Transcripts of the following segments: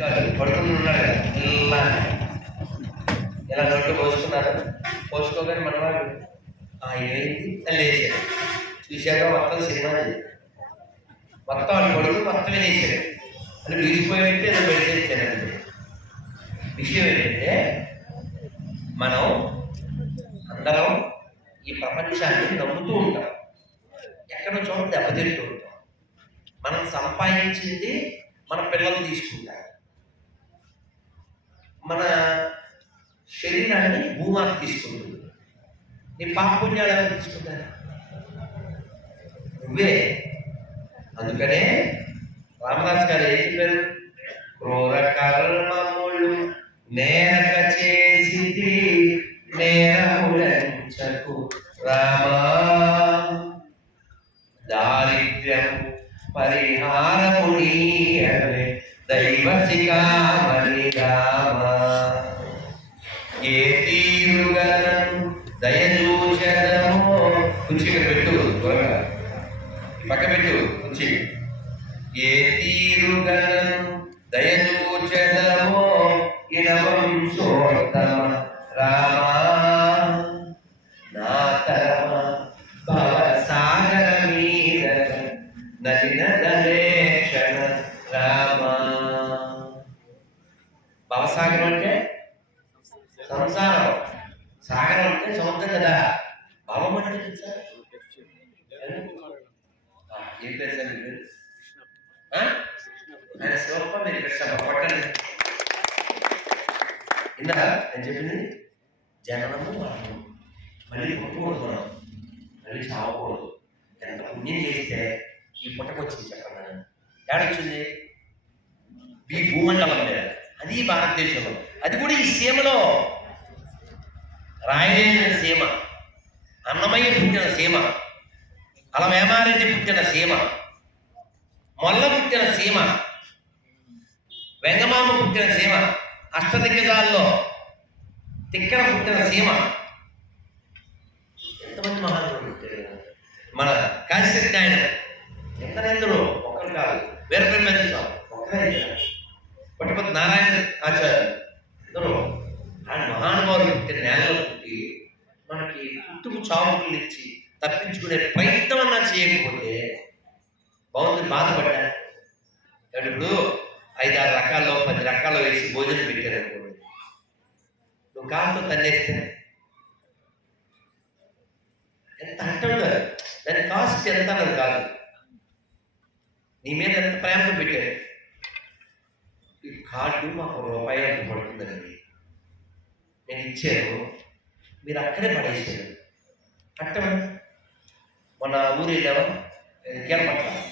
పడుకుని ఉన్నాడు కదా ఇలా ఇలా నోట్లో పోసుకున్నారు? పోసుకోగానే మనవాడు ఆ ఏంటి? అని లేచాడు చూశాక మొత్తం సినిమా మొత్తం వాళ్ళు పడుకుని మొత్తం వినేశాడు అని విడిపోయింటే ఏదో బయటేసాడండి విషయం ఏంటంటే మనం అందరం ఈ ప్రపంచాన్ని నమ్ముతూ ఉంటాం. ఎక్కడో చోట దెబ్బతింటూ ఉంటాం. మనం సంపాదించింది మన పిల్లలు తీసుకుంటారు. మన శరీరాన్ని భూమాకి తీసుకుంటుంది. నీ పాపుణ్యాలు తీసుకుంటాను నువ్వే. అందుకనే రామదాస్ గారు ఏం చెప్పారు? క్రూర కర్మములు నేరక చేసింది నేరములంచకు రామా దారిద్ర్యం పరిహారము నీయవే దైవ శిఖామణి ఏ తీరుగలను దయచూచదమో. కుర్చీ పెట్టు త్వరగా. పక్క పెట్టు కుర్చీ ఏ తీరుగలను ఏం పేరు సార్ మీ ఆయన శివప్ప మీరు కృష్ణ పట్టండి. ఇందా నేను చెప్పింది? జననము మరణము మళ్ళీ పుట్టకూడదు మనం. మళ్ళీ చావకూడదు. ఎంత పుణ్యం చేస్తే ఈ పుట్టకొచ్చింది చెప్పండి ఏడొచ్చింది ఈ భూమండలం మీద. అది భారతదేశంలో. అది కూడా ఈ సీమలో. రాయలేని సీమ. అన్నమయ్య పుట్టిన సీమ. అలా అలమేమారెడ్డి పుట్టిన సీమ. మొల్ల పుట్టిన సీమ. వెంగమామ పుట్టిన సీమ. అష్టదిగ్గజాల్లో తిక్కన పుట్టిన సీమ. ఎంతమంది మహానుభావులు పుట్టారు మన కాశీ ఆయన ఎంతనెందరో ఒక్కరు కాదు. వీరబ్రహ్మేంద్ర స్వామి. ఒక్కరే పట్టుపతి నారాయణ ఆచార్య అందరూ ఆయన మహానుభావులు పుట్టిన నేలలో పుట్టి మనకి పుట్టుకు చావుకులు ఇచ్చి తప్పించుకునే ప్రయత్నం అన్నా చేయకపోతే బాగుంది బాధపడ్డా? కాబట్టి ఇప్పుడు ఐదారు రకాల్లో పది రకాల్లో వేసి భోజనం పెట్టారు అనుకోండి నువ్వు కాలుతో తన్నేస్తే ఎంత అంటాడు దాని కాస్ట్ ఎంత అన్నది కాదు. నీ మీద ఎంత ప్రేమతో పెట్టాడు ఈ కార్డు మాకు రూపాయి అంత పడుతుందండి. నేను ఇచ్చాను. మీరు అక్కడే పడేసారు కట్టమని. మన ఊరు వెళ్ళాము. కేరపట్ల.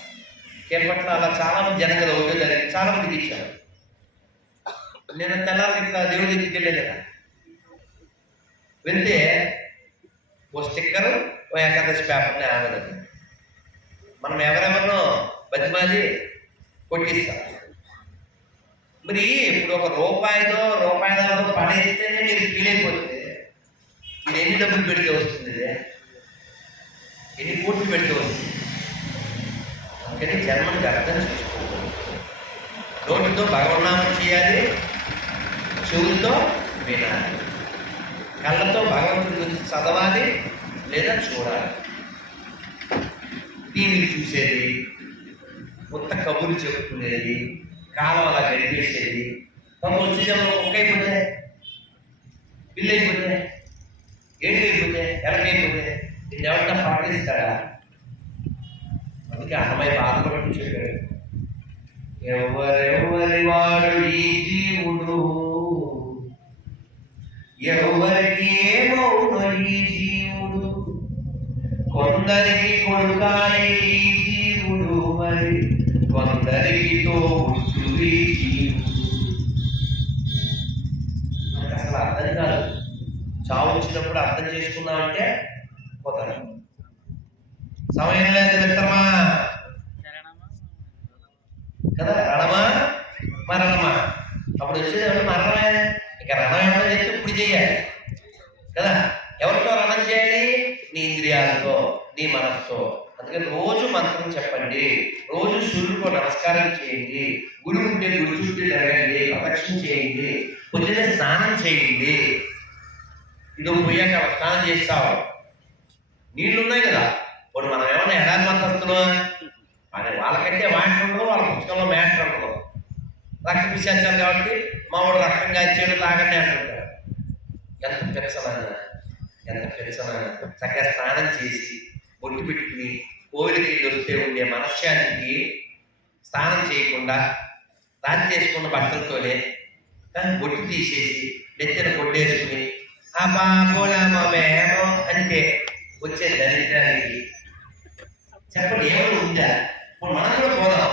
కేరపట్ల అలా చాలా మంది జనం కదా ఒకటే చాలామందికి చాలా నేను తెల్లారి ఇట్లా దేవుడి దగ్గరికి వెళ్ళాను కదా. వెళ్తే ఓ స్టిక్కర్ ఓ ఏకాదశి పేపర్ని ఆమె మనం ఎవరెవరినో బతిమాలి కొట్టిస్తాం. మరి ఇప్పుడు ఒక రూపాయితో రూపాయలతో పడేస్తేనే మీరు ఫీల్ అయిపోతుంది. ఇది ఎన్ని డబ్బులు పెడితే వస్తుంది? ఎన్ని కోట్లు పెడితే అందుకని జన్మనికి అర్థం చేసుకోవాలి. నోటితో భగవన్నామం చేయాలి. చెవులతో వినాలి. కళ్ళతో భగవంతుడి గురించి చదవాలి లేదా చూడాలి. టీవీ చూసేది కొత్త కబుర్లు చెప్పుకునేది కాలం అలా గడిపేసేది. పాపం వచ్చేసాము జన్మలో కుక్క అయిపోతే పిల్లి అయిపోతే ఏంటి అయిపోతే ఎలకైపోతే దీన్ని ఎవరన్నా పాటిస్తాడా అందుకే అన్నమయ్య బాధపడుతూ చెప్పాడు. ఎవరెవరి వాడు ఈ జీవుడు? ఎవరికి ఏమవును ఈ జీవుడు? కొందరికి కొడుకాయి ఈ జీవుడు మరి కొందరికి తోడు ఈ జీవుడు. మనకు అసలు అర్థం కాదు. చావు వచ్చినప్పుడు అర్థం చేసుకుందామంటే కుదరదు సమయం లేదు మిత్రమా? కదా రణమా? మరణమా? అప్పుడు వచ్చేది మరణమే. ఇక రణం ఏమో చెప్తే ఇప్పుడు చేయాలి. కదా ఎవరితో రణం చేయాలి? నీ ఇంద్రియాలతో నీ మనసుతో అందుకని రోజు మంత్రం చెప్పండి. రోజు సూర్యుడికి నమస్కారం చేయండి. గుడి ఉంటే గుడి చుట్టూ జరగండి ప్రదక్షిణ చేయండి పొద్దున్నే స్నానం చేయండి. ఇది పోయాక స్నానం చేస్తావు. నీళ్ళు ఉన్నాయి కదా. ఇప్పుడు మనం ఏమన్నా ఎడారి మంతస్తులు అని వాళ్ళకంటే మ్యాటర్ ఉండదు వాళ్ళ పుస్తకంలో మ్యాటర్ ఉండదు. రక్త పిశాచాలు కాబట్టి మా వాడు రక్తం కాల్చేడు తాగండి అంటుంటారు. ఎంత పెరసమైన ఎంత పెరసమైన చక్కగా స్నానం చేసి బొట్టు పెట్టుకుని కోవిలకి దొరికితే ఉండే మనశ్శాంతికి స్నానం చేయకుండా రాత్రి చేసుకున్న భక్తులతోనే దాన్ని బొట్టు తీసేసి నెత్తిన కొట్టేసుకుని ఆ బాబోలామేమో అంటే వచ్చే దరిద్రానికి చెప్పండి ఏమైనా ఉందా ఇప్పుడు మనం కూడా పోదాం.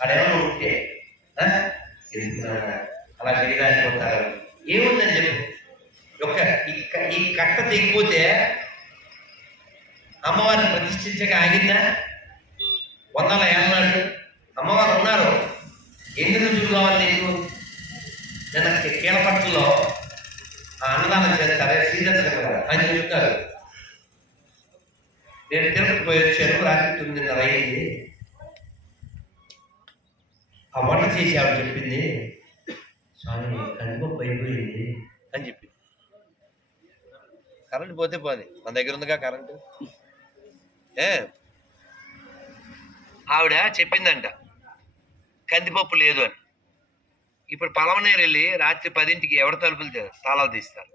అక్కడేమైనా ఉంటే? ఆ? ఎందుకురా? అలా ఏముందని చెప్పు? ఒక ఈ ఈ కట్ట తెగిపోతే అమ్మవారిని ప్రతిష్ఠించక ఆగిందా? వందల ఏళ్ళనాడు అమ్మవారు ఉన్నారు. ఎన్ని రోజులు కావాలి నీకు? నిన్న కి- కీలపట్లలో ఆ అన్నదానం చేస్తారే సీజన్ అని ఆయన చెప్తారు. నేను తిరుపతి పోయి వచ్చాను రాత్రి తొమ్మిదిన్నర అయింది. ఆ వంట చేసి ఆవిడ చెప్పింది స్వామి కందిపప్పు అయిపోయింది అని చెప్పింది కరెంట్ పోతే పోని మన దగ్గర ఉందిగా కరెంటు. ఏ? ఆవిడ చెప్పిందంట కందిపప్పు లేదు అని. ఇప్పుడు పలవనేరు వెళ్ళి రాత్రి పదింటికి ఎవరి తలుపులు తాళాలు తీస్తారు?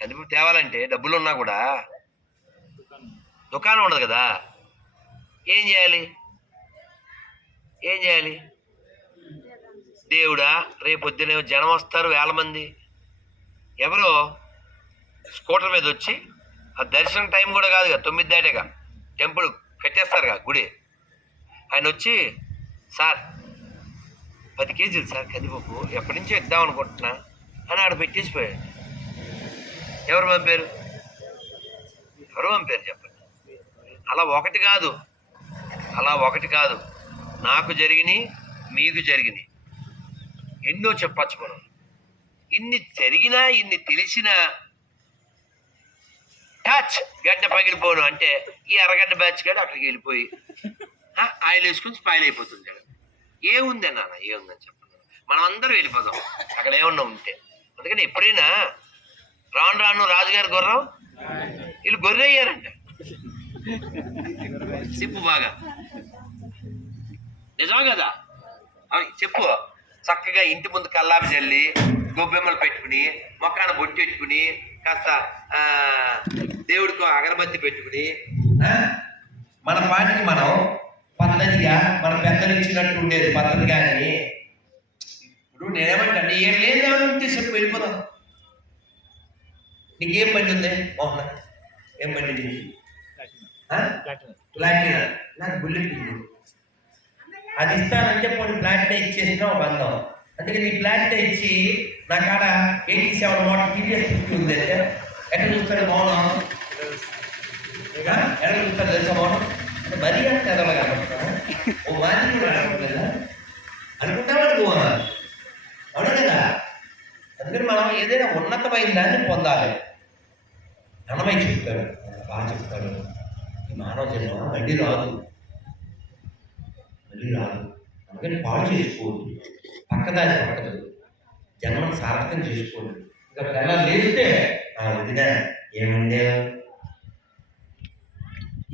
కందిపప్పు తేవాలంటే డబ్బులు ఉన్నా కూడా దుకాణం ఉండదు కదా. ఏం చేయాలి? ఏం చేయాలి? దేవుడా రేపు పొద్దున్నే జనం వస్తారు వేల మంది. ఎవరో స్కూటర్ మీద వచ్చి ఆ దర్శనం టైం కూడా కాదు కదా తొమ్మిది దాటేగా. టెంపుల్ కట్టేస్తారుగా గుడి. ఆయన వచ్చి సార్ పది కేజీలు సార్ కందిపప్పు ఎప్పటి నుంచో ఇద్దాం అనుకుంటున్నా అని ఆడ పెట్టేసిపోయాడు. ఎవరు పంపారు? ఎవరు పంపారు చెప్పండి అలా ఒకటి కాదు. అలా ఒకటి కాదు. నాకు జరిగినాయి మీకు జరిగినాయి ఎన్నో చెప్పచ్చు మనం ఇన్ని జరిగినా ఇన్ని తెలిసినా టచ్ గడ్డ పగిలిపోను అంటే ఈ అరగడ్డ బ్యాచ్ గడ్డ అక్కడికి వెళ్ళిపోయి ఆయిల్ వేసుకుని స్పాయిల్ అయిపోతుంది జగన్ ఏముంది నాన్న ఏముందని చెప్పండి. మనం అందరం వెళ్ళిపోదాం. అక్కడ ఏమన్నా ఉంటే. అందుకని ఎప్పుడైనా రాను రాను రాజుగారి గుర్రం వీళ్ళు గొర్రె అయ్యారంట చెప్పు బాగా. నిజమే కదా? అవి చెప్పు. చక్కగా ఇంటి ముందు కల్లాపి చల్లి గొబ్బెమ్మలు పెట్టుకుని మొక్కాన బొట్టు పెట్టుకుని కాస్త దేవుడికి అగరబత్తి పెట్టుకుని మన పాటికి మనం పద్ధతిగా మన పెద్దలు ఇచ్చినట్టు ఉండేది పద్ధతి కానీ ఇప్పుడు నేనేమంటాను ఏం లేదు ఏమంటే చెప్పు వెళ్ళిపోదాం. నీకేం బండి ఉంది? మోహన్ ఏం బండి ప్లాటినా నాకు బుల్లెట్ ఉంది అది ఇస్తానంటే పోనీ ప్లాటినా ఇచ్చేసిన ఒక బంధం అందుకని ఈ ప్లాటినా ఇచ్చి నా కాడ eighty seven model TVS fifty ఉంది అంటే ఎక్కడ చూస్తాడు మౌనం ఇంకా ఎక్కడ చూస్తాడు తెలుసా మౌనం అంటే మరీ అంత ఎదలగా ఓ మాది కూడా అనుకోలేదా అనుకుంటామని పోవా అవునా కదా అందుకని మనం ఏదైనా ఉన్నతమైన దాన్ని పొందాలి అన్నమయ్య చెప్తారు బాగా చెప్తారు ఈ మానవ జన్మ మళ్ళీ రాదు. మళ్ళీ రాదు. అందుకని పాడు చేసుకోవద్దు. పక్కదారి పక్కదు. జన్మను సార్థకం చేసుకోండి ఇంకా పిల్లలు లేస్తే ఆ వదిన ఏముండే?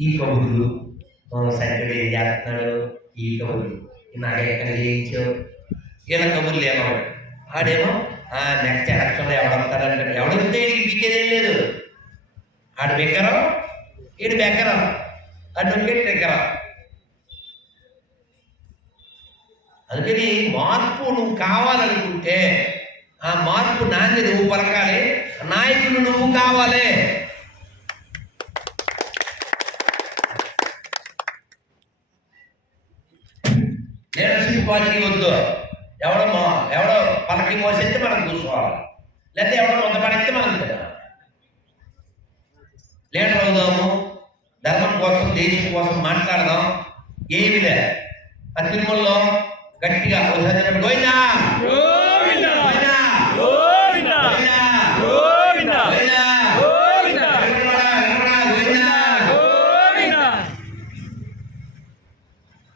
ఈ కబుర్లు సంకటి ఏం చేస్తున్నాడు? ఈ కబుర్లు. నాకు ఎక్కడ చేయించావు? ఈయన కబుర్లు ఏమో? ఆడేమో ఆ నెక్స్ట్ ఎలక్షన్లో ఎవడొస్తాడంటే ఎవడొస్తే వీడికి పీకేదేం లేదు. ఆడు బెక్కరం ఈడు బెక్కరం అడ్వకేట్ దగ్గర అందుకని మార్పు నువ్వు కావాలనుకుంటే ఆ మార్పు నాన్ని నువ్వు పలకాలి నాయకులు నువ్వు కావాలి. లీడర్షిప్ క్వాలిటీ వద్దు. ఎవడో మా ఎవడో పలకి మోసేస్తే మనం కూర్చోవాలి. లేకపోతే ఎవడో మొత్తం పడితే మనం తినాలి. లీడర్ అవుదాము. కోసం దేశం కోసం మాట్లాడదాం ఏమి లే ఆ తిరుమలలో గట్టిగా గోవిందా!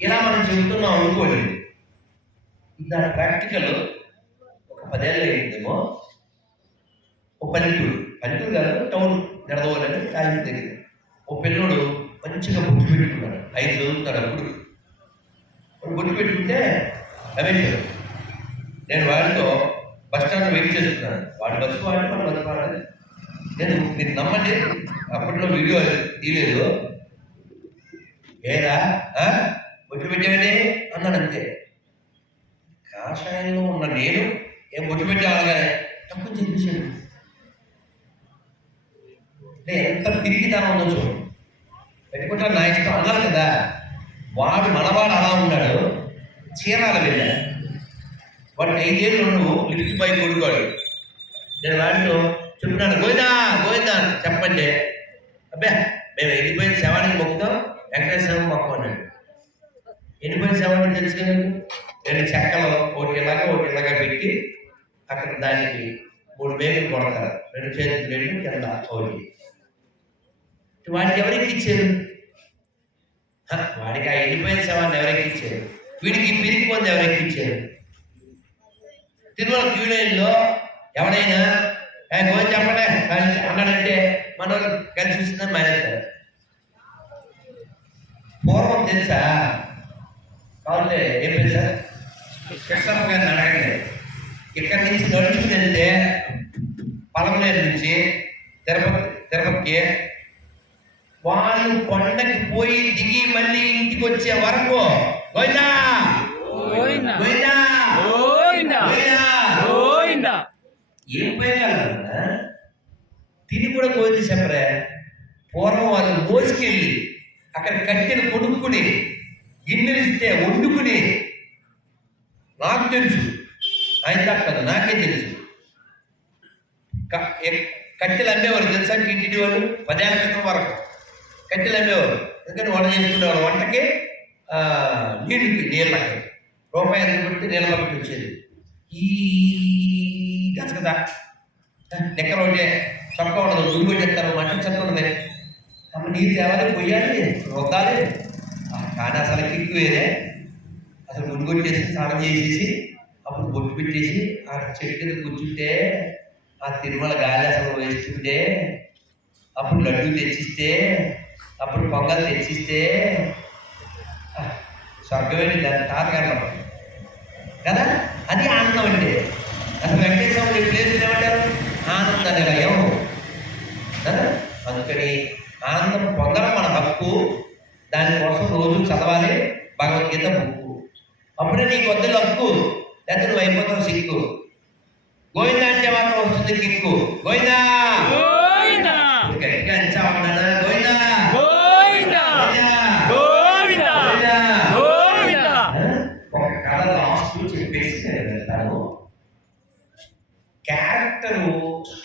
ఇలా మనం చెబుతున్నాం అనుకోండి ఇది ప్రాక్టికల్ పదేళ్ళు అయిందేమో ఓ పల్లెటూరు పల్లెటూరు కాదు టౌన్ నడదోలని రాజు దగ్గర ఓ పిల్లోడు మంచిగా బొట్టు పెట్టుకున్నాడు ఐదు చదువుతాడు అప్పుడు. వాడు బొట్టు పెట్టుకుంటే రమేష్ నేను వాడితో బస్ స్టాండ్ వెయిట్ చేస్తున్నాను వాడి బస్సు వాడి మన బస్సు వాడాలి నేను మీరు నమ్మండి. అప్పట్లో వీడియో తీయలేదు. ఏరా? బొట్టు పెట్టావని? అన్నాడు అంతే. కాషాయంలో ఉన్న నేను ఏం బొట్టు పెట్టాలి తక్కువ చెప్పేశాడు అంటే ఎంత తిరిగితనం ఉందో చూడు. పెట్టుకుంటా నా ఇష్టం అన్నారు కదా. వాడు మనవాడు అలా ఉన్నాడు. చీరాల వెళ్ళా. వాడు ఐదేళ్ళు నువ్వు లిఫ్ట్ పై కొడుకోడు నేను వాడితో చెప్తున్నాను గోవిందా గోవిందా అని చెప్పండి. అబ్బే మేము వెళ్ళిపోయిన శవానికి మొక్కుతాం వెంకటేశ్వరం మొక్కం అన్నాడు వెళ్ళిపోయిన శవానికి తెలుసుకున్నాను రెండు చెక్కలు ఒకటి ఇలాగా ఒకటి ఇలాగా పెట్టి అక్కడ దానికి మూడు వేలు కొడతారు. రెండు చేతులు రెండు కింద ఒకటి వాడికి ఎవరికి ఇచ్చారు? వాడికి ఆ ఎండిపోయిన శవాన్ని ఎవరికి ఇచ్చారు? వీడికి పెరిగి పొంది ఎవరికి ఇచ్చారు? తిరుమల క్యూలైన్లో ఎవడైనా ఆయన గోవింద చెప్పడే అన్నాడంటే మన కలిసి చూసిందని మానేస్తారు పూర్వం తెలుసా? కావాలంటే ఏం తెలుసా సార్? కృష్ణమ్మ గారిని అడగండి. ఇక్కడి నుంచి నడుచుకుని వెళ్తే పలమనేరు నుంచి తిరుపతి తిరుపతికి వాళ్ళు కొండకి పోయి దిగి మళ్ళీ ఇంటికి వచ్చే వరకు గోవిందా? గోవిందా. గోవిందా? ఏం పోయగలరా తిని కూడా గోవింద చెప్పరే. పూర్వం వాళ్ళు మోసుకెళ్ళి అక్కడ కట్టెలు కొనుక్కుని గిన్నెలు ఇస్తే వండుకుని నాకు తెలుసు. ఆయన దాకా నాకే తెలుసు. కట్టెలు అమ్మేవారు తెలుసా టీటీడీ వాళ్ళు? పదేళ్ళ క్రితం వరకు. కట్టెలు ఎందుకంటే వంట చేసుకునేవారు వంటకి ఆ, నీళ్ళకి నీళ్ళకి రూపాయి ఎంత పెడితే నీళ్ళకి వచ్చేది. ఈ గసగస లెక్కల ఉంటే చొక్క ఉండదు గుడి చెప్తారు మంట చెత్త ఉండదు. అమ్మ నీరు తేవాలి పొయ్యాలి రొక్కాలి ఆ, కానీ అసలు కిక్కు వేరే. అసలు గుడి కొట్టేసి స్నానం చేసేసి అప్పుడు బొట్టు పెట్టేసి ఆ చెట్టు కింద కూర్చుంటే ఆ తిరుమల గాలి అసలు వేస్తుంటే అప్పుడు లడ్డు తెచ్చిస్తే అప్పుడు పొంగల్ తెచ్చిస్తే ఆ, స్వర్గమైన దాని తాతగారు కదా? అది ఆనందం అండి. అసలు వెంకటేశ్వర ప్లేస్ ఏమంటారు? ఆనంద నిలయం కదా? అందుకని ఆనందం పొందడం మన హక్కు. దానికోసం రోజు చదవాలి భగవద్గీత బుక్కు. అప్పుడే నీకు వద్దలు హక్కు. లేకపోతే నువ్వు అయిపోతావు సిక్కు. గోవిందా అంటే మాత్రం వస్తుంది కిక్కు. గోవిందా!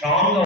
strong